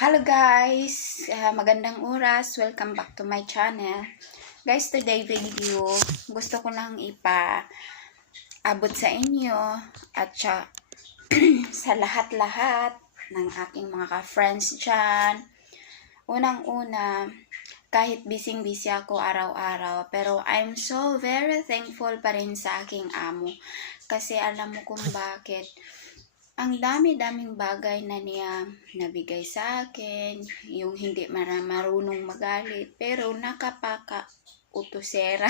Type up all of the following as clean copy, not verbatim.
Hello guys! Magandang oras. Welcome back to my channel. Guys, today video, gusto ko lang ipa-abot sa inyo at sa lahat-lahat ng aking mga ka-friends dyan. Unang-una, kahit busy-busy ako araw-araw, pero I'm so very thankful pa rin sa aking amo. Kasi alam mo kung bakit. Ang dami-daming bagay na niya nabigay sa akin, yung hindi marunong magalit, pero nakapaka-utosera.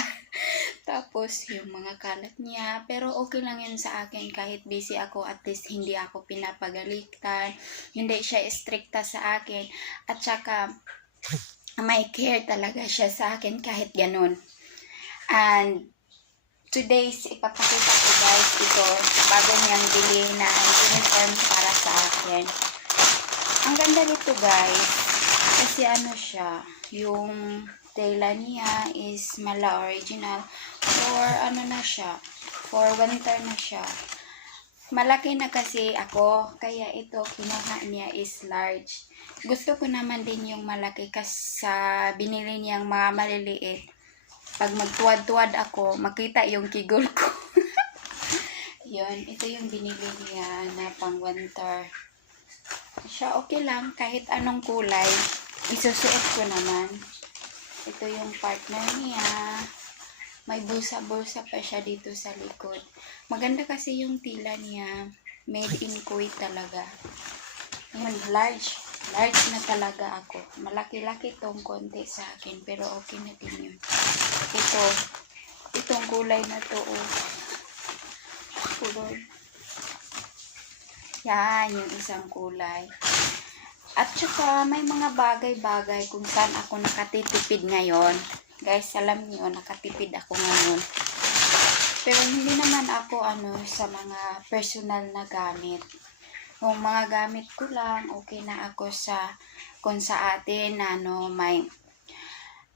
Tapos yung mga kalat niya, pero okay lang yun sa akin kahit busy ako, at least hindi ako pinapagalitan, hindi siya stricta sa akin, at saka may care talaga siya sa akin kahit ganun. And today's ipapakita ko guys ito, bago niyang bili na uniform para sa akin. Ang ganda nito guys, kasi ano siya, yung tela niya is mala original, for ano na siya, for winter na siya. Malaki na kasi ako, kaya ito kinuha niya is large. Gusto ko naman din yung malaki kasi sa binili niyang mga maliliit. Pag magtuwad-tuwad ako, makita yung kigol ko. Yun, ito yung binili niya na pang winter. Siya okay lang, kahit anong kulay, isusuot ko naman. Ito yung partner niya. May bulsa-bulsa pa siya dito sa likod. Maganda kasi yung tila niya. Made in Kuwait talaga. Yun, large. Large na talaga ako. Malaki-laki tong konti sa akin, pero okay na din yun. Itong kulay na to, kulay. Yan, yung isang kulay. At saka, may mga bagay-bagay kung saan ako nakatitipid ngayon. Guys, alam niyo, nakatipid ako ngayon. Pero hindi naman ako sa mga personal na gamit. Yung mga gamit ko lang, okay na ako kung sa atin,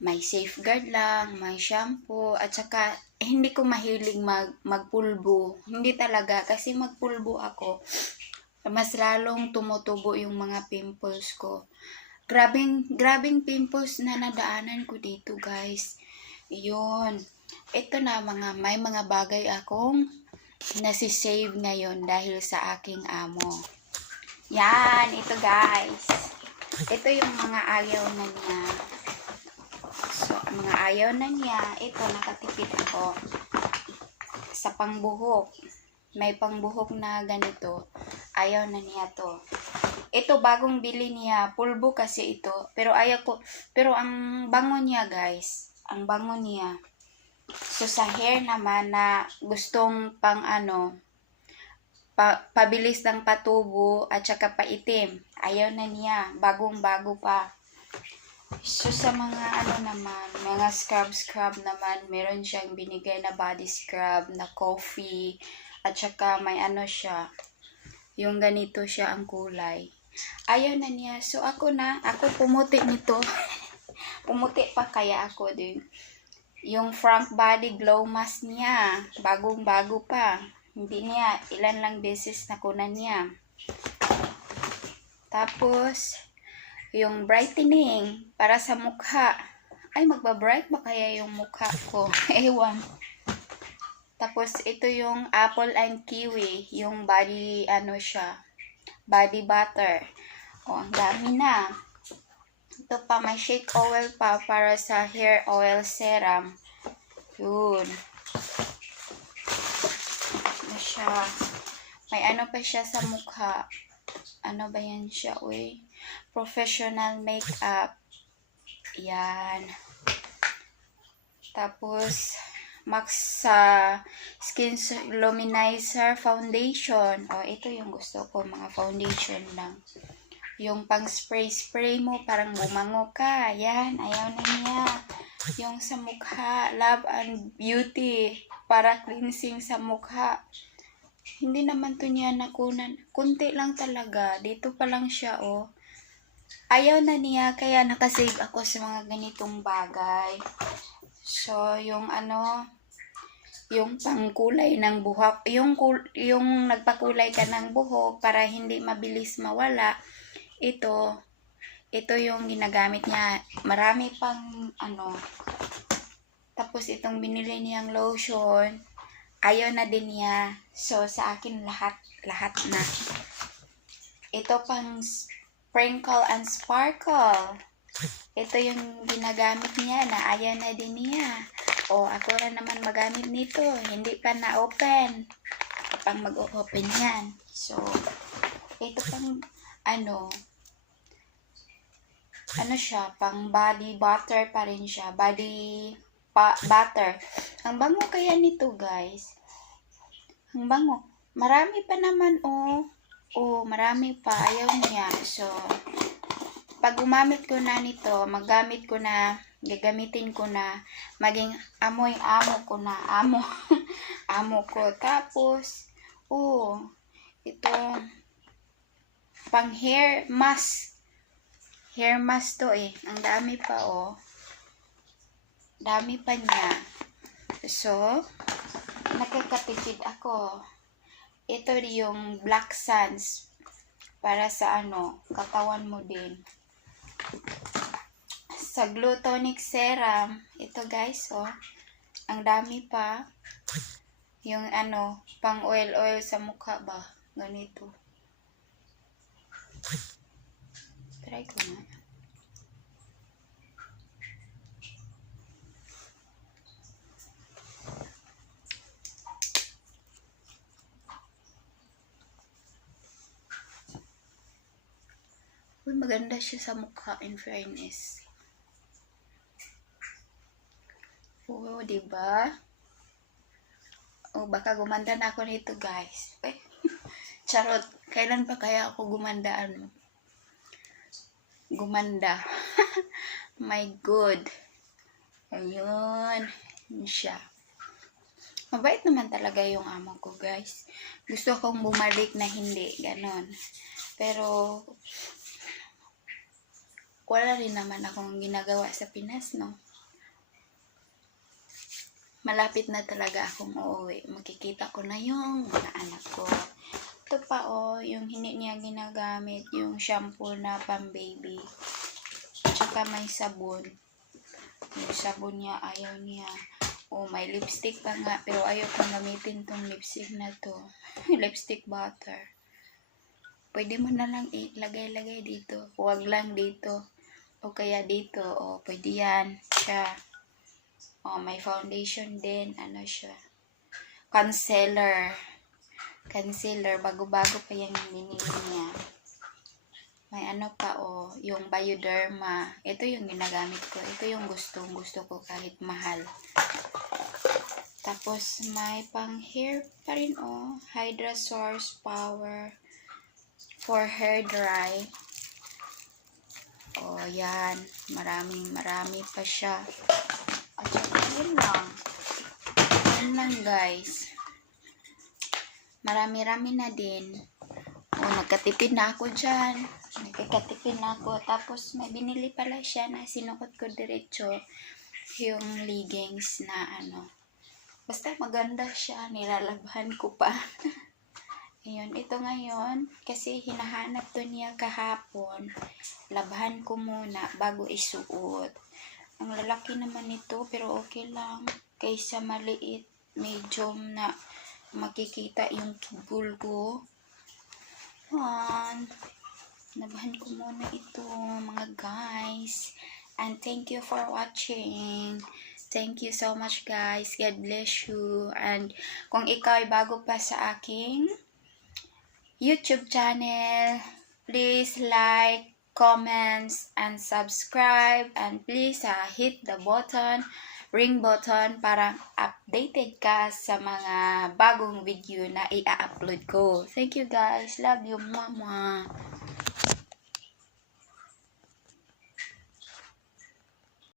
may safeguard lang, may shampoo, at saka hindi ko mahilig magpulbo. Hindi talaga, kasi magpulbo ako, mas lalong tumutubo yung mga pimples ko. Grabing pimples na nadaanan ko dito guys. Yun. Ito na may mga bagay akong nasisave ngayon dahil sa aking amo. Yan, ito guys. Ito yung mga ayaw na niya. So, mga ayaw na niya, ito nakatipid ako sa pangbuhok. May pangbuhok na ganito. Ayaw na niya to. Ito bagong bili niya, pulbo kasi ito. Pero ang bango niya guys. Ang bango niya. So sa hair naman na gustong pabilis ng patubo at saka paitim. Ayaw na niya. Bagong bago pa. So sa mga mga scrub naman, meron siyang binigay na body scrub na coffee. At saka may siya. Yung ganito siya ang kulay. Ayaw na niya. So ako pumuti nito. Pumuti pa kaya ako din. Yung Frank Body Glow Mask niya. Bagong bago pa. Hindi niya. Ilan lang beses nakunan niya. Tapos, yung brightening para sa mukha. Ay, magbabright ba kaya yung mukha ko? Ewan. Tapos, ito yung apple and kiwi. Yung body, body butter. O, ang dami na. Ito pa, may shake oil pa para sa hair oil serum. Yun. Ano siya? May pa siya sa mukha. Ano ba yan siya, uy? Professional makeup. Yan. Tapos, Max Skin Luminizer Foundation. O, ito yung gusto ko, mga foundation lang. Yung pang spray mo, parang bumango ka. Yan, ayaw na niya. Yung sa mukha, Love and Beauty, para cleansing sa mukha. Hindi naman to niya nakunan. Kunti lang talaga. Dito pa lang siya, oh. Ayaw na niya, kaya nakasave ako sa mga ganitong bagay. So, yung yung pangkulay ng buhok, yung nagpakulay ka ng buhok para hindi mabilis mawala, ito, ito yung ginagamit niya. Marami pang ano. Tapos itong binili niyang lotion, ayaw na din niya. So sa akin lahat na. Ito pang sprinkle and sparkle. Ito yung ginagamit niya na ayaw na din niya. O ako na naman magamit nito. Hindi pa na-open. Pang mag-open yan. So ito pang ano siya, pang body butter pa rin siya. Body butter. Ang bango kaya nito, guys. Ang bango. Marami pa naman, oh. Oh, marami pa. Ayaw niya. So, pag gumamit ko na nito, gagamitin ko na, maging amo ko na. Amo ko. Tapos, oh, ito, pang hair mask. Hair mask to eh. Ang dami pa oh. Dami pa niya. So, nakakatipid ako. Ito yung Black Sands. Para sa katawan mo din. Sa Glutonic Serum. Ito guys oh. Ang dami pa. Yung pang oil sa mukha ba. Ganito. Try ko na. Uy, maganda siya sa mukha, in fairness. Oo, diba? O, baka gumanda na ako nito, guys. Charot. Kailan pa kaya ako gumanda, Gumanda. My God. Ayun. Yun siya. Mabait naman talaga yung amo ko, guys. Gusto kong bumalik na hindi. Ganon. Pero, wala rin naman akong ginagawa sa Pinas, no? Malapit na talaga akong uuwi. Makikita ko na yung mga anak ko. Ito pa yung hindi niya ginagamit, yung shampoo na pang-baby. Tsaka may sabon. Yung sabon niya, ayaw niya. May lipstick pa nga, pero ayaw kong gamitin tong lipstick na to. Lipstick butter. Pwede mo na lang ilagay-lagay dito. Huwag lang dito. O kaya dito. Pwede yan. Siya. May foundation din. Siya. Concealer. Bago-bago pa yung binili niya. May pa yung Bioderma. Ito yung ginagamit ko. Ito yung gusto ko kahit mahal. Tapos may pang hair pa rin Hydra Source Power for hair dry. Yan. Marami pa siya. At saka yun lang guys. Marami na din. Nagkatipid na ako dyan. Tapos may binili pala siya na sinukot ko diretso. Yung leggings na Basta maganda siya. Nilalabhan ko pa. Ayun. Ito ngayon. Kasi hinahanap to niya kahapon. Labhan ko muna bago isuot. Ang lalaki naman ito. Pero okay lang. Kaysa maliit. Medium na makikita yung kibul ko. Nabahan ko muna ito mga guys. And thank you for watching. Thank you so much guys. God bless you. And kung ikaw ay bago pa sa aking YouTube channel, please like, comments, and subscribe. And please hit the ring button para updated ka sa mga bagong video na i-upload ko. Thank you guys. Love you, mama.